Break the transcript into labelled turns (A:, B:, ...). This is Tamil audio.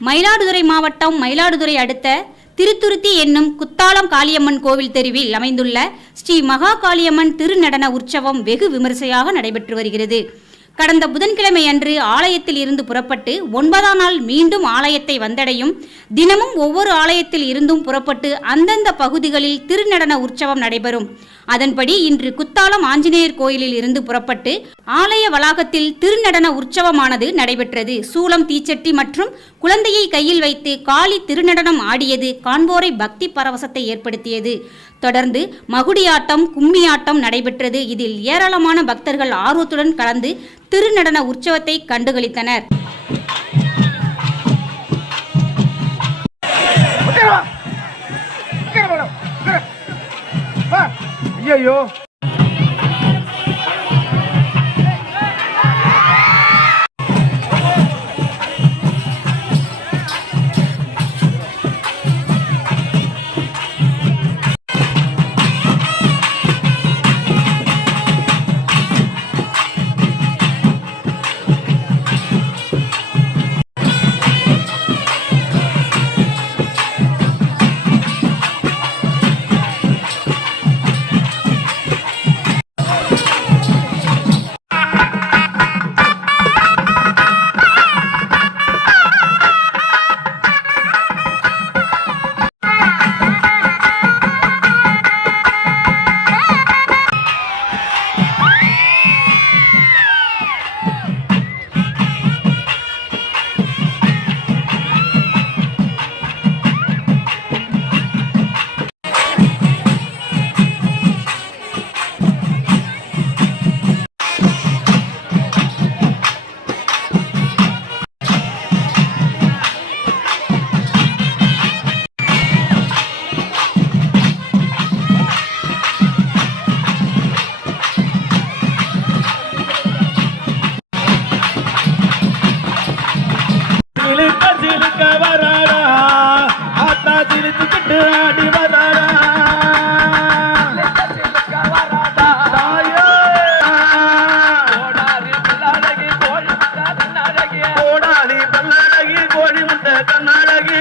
A: மயிலாடுதுறை மாவட்டம் மயிலாடுதுறை அடுத்த திருத்துருத்தி என்னும் குத்தாலம் காளியம்மன் கோவில் தெருவில் அமைந்துள்ள ஸ்ரீ மகா காளியம்மன் திருநடன உற்சவம் வெகு விமரிசையாக நடைபெற்று வருகிறது. கடந்த புதன்கிழமை அன்று ஆலயத்தில் இருந்து புறப்பட்டு ஒன்பதாம் நாள் மீண்டும் ஆலயத்தை வந்தடையும் தினமும் ஒவ்வொரு ஆலயத்தில் இருந்தும் புறப்பட்டு அந்தந்த பகுதிகளில் திருநடன உற்சவம் நடைபெறும். அதன்படி இன்று குத்தாலம் ஆஞ்சநேயர் கோயிலில் இருந்து புறப்பட்டு ஆலய வளாகத்தில் திருநடன உற்சவமானது நடைபெற்றது. சூலம் தீச்சட்டி மற்றும் குழந்தையை கையில் வைத்து காளி திருநடனம் ஆடியது காண்போரை பக்தி பரவசத்தை ஏற்படுத்தியது. தொடர்ந்து மகுடியாட்டம் கும்மியாட்டம் நடைபெற்றது. இதில் ஏராளமான பக்தர்கள் ஆர்வத்துடன் கலந்து திருநடன உற்சவத்தை கண்டுகளித்தனர்.
B: ஐயோ கண்ணாடகி கோழி முட்டை கண்ணாடகி